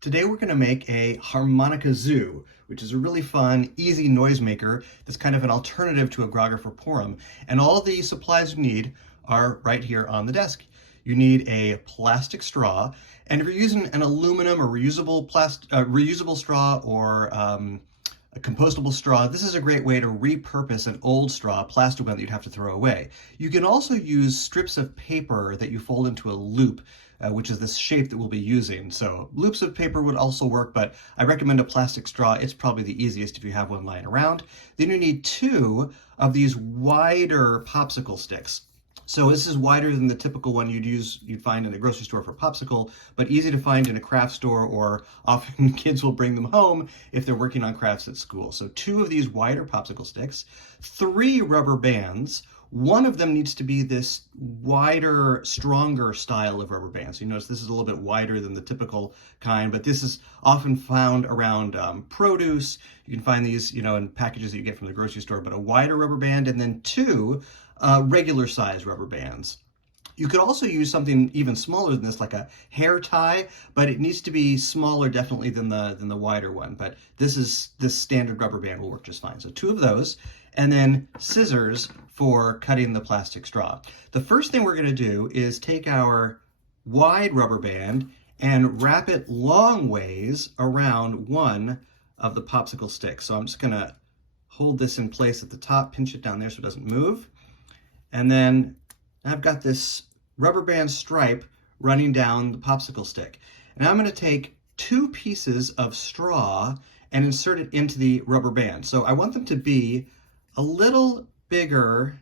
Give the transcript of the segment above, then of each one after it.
Today we're going to make a Harmonikazoo, which is a really fun, easy noisemaker that's kind of an alternative to a Grogger for Purim. And all the supplies you need are right here on the desk. You need a plastic straw, and if you're using an aluminum or reusable straw or a compostable straw, this is a great way to repurpose an old straw, a plastic one that you'd have to throw away. You can also use strips of paper that you fold into a loop, which is this shape that we'll be using. So loops of paper would also work, but I recommend a plastic straw. It's probably the easiest if you have one lying around. Then you need 2 of these wider popsicle sticks. So this is wider than the typical one you'd find in a grocery store for popsicle, but easy to find in a craft store, or often kids will bring them home if they're working on crafts at school. So 2 of these wider popsicle sticks, 3 rubber bands. One of them needs to be this wider, stronger style of rubber band. So you notice this is a little bit wider than the typical kind, but this is often found around produce. You can find these, in packages that you get from the grocery store, but a wider rubber band, and then 2 regular size rubber bands. You could also use something even smaller than this, like a hair tie, but it needs to be smaller definitely than the wider one. But this standard rubber band will work just fine. So 2 of those, and then scissors for cutting the plastic straw. The first thing we're going to do is take our wide rubber band and wrap it long ways around one of the popsicle sticks. So I'm just going to hold this in place at the top, pinch it down there so it doesn't move. And then I've got this rubber band stripe running down the popsicle stick. And I'm going to take 2 pieces of straw and insert it into the rubber band. So I want them to be a little bigger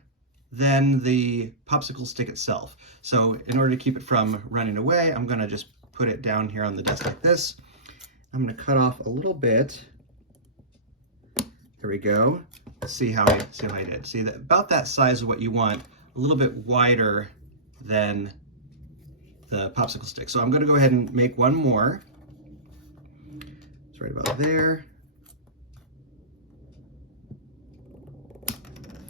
than the popsicle stick itself. So in order to keep it from running away, I'm going to just put it down here on the desk like this. I'm going to cut off a little bit. There we go. See how I did. See, that about that size is what you want, a little bit wider than the popsicle stick. So I'm going to go ahead and make one more. It's right about there.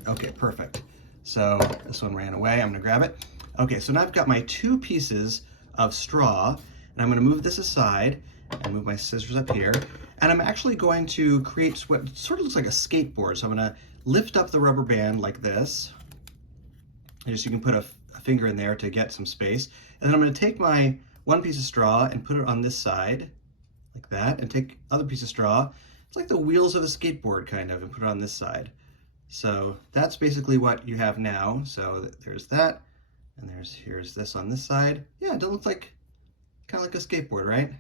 Okay, perfect. So this one ran away. I'm going to grab it. Okay, so now I've got my 2 pieces of straw, and I'm going to move this aside and move my scissors up here. And I'm actually going to create what sort of looks like a skateboard. So I'm going to lift up the rubber band like this. And just you can put a finger in there to get some space. And then I'm going to take my 1 piece of straw and put it on this side like that, and take other piece of straw. It's like the wheels of a skateboard kind of, and put it on this side. So that's basically what you have now. So there's that, and here's this on this side. Yeah, it looks like kind of like a skateboard, right?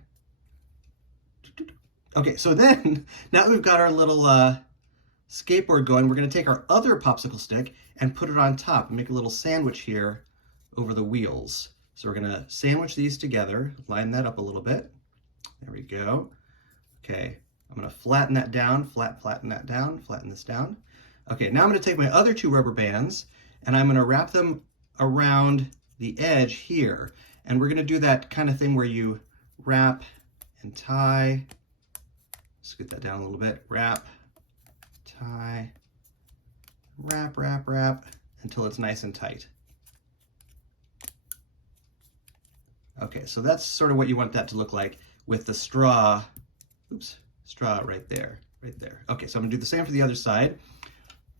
Okay, so then now that we've got our little skateboard going, we're going to take our other popsicle stick and put it on top and make a little sandwich here over the wheels. So we're going to sandwich these together, line that up a little bit. There we go. Okay, I'm going to flatten that down, flatten that down, flatten this down. Okay, now I'm going to take my other 2 rubber bands and I'm going to wrap them around the edge here. And we're going to do that kind of thing where you wrap and tie. Scoot that down a little bit. Wrap, tie, wrap, wrap, wrap until it's nice and tight. Okay, so that's sort of what you want that to look like with the straw. Straw right there, right there. Okay, so I'm going to do the same for the other side.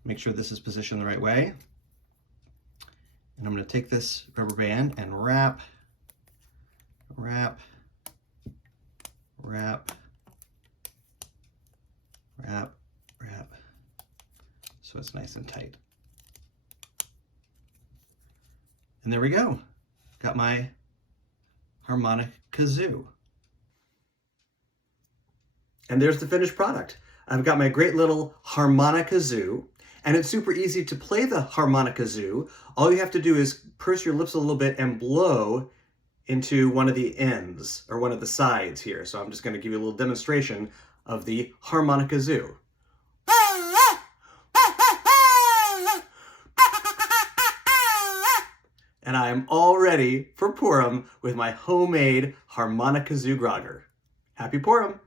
Make sure this is positioned the right way. And I'm going to take this rubber band and wrap, wrap, wrap, wrap, wrap, so it's nice and tight. And there we go. Got my Harmonikazoo. And there's the finished product. I've got my great little Harmonikazoo, and it's super easy to play the Harmonikazoo. All you have to do is purse your lips a little bit and blow into one of the ends, or one of the sides here. So I'm just going to give you a little demonstration of the Harmonikazoo. And I am all ready for Purim with my homemade Harmonikazoo Grogger. Happy Purim!